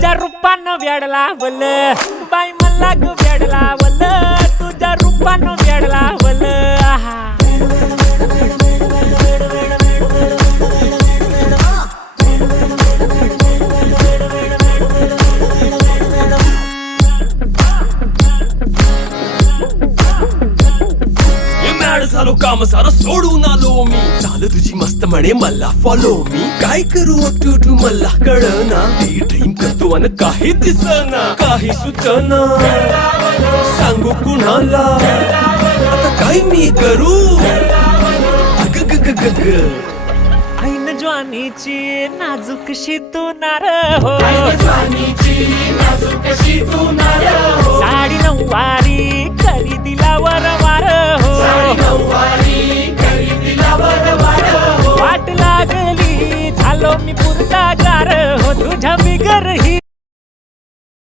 तुझ्या रूपानं वेड लावल बाई मला ग वेड लावल तुझ्या रूपानं वेड लावल आहा झालो काम सारं सोडून आलो मी चाल तुझी मस्त म्हणे मला फॉलो मी काय करू टू मला कळना ती ड्रीम करतो अन काही दिसना काही सुचना सांगू कुणाला आता काय मी करू अग ग ग ग ग ऐन ज्वानीची नाजूकशी तू नार हो साडी नऊवारी करी दिला वरवार हो वाट लागली झालो मी पुरता गार हो तुझ्या बिगर ही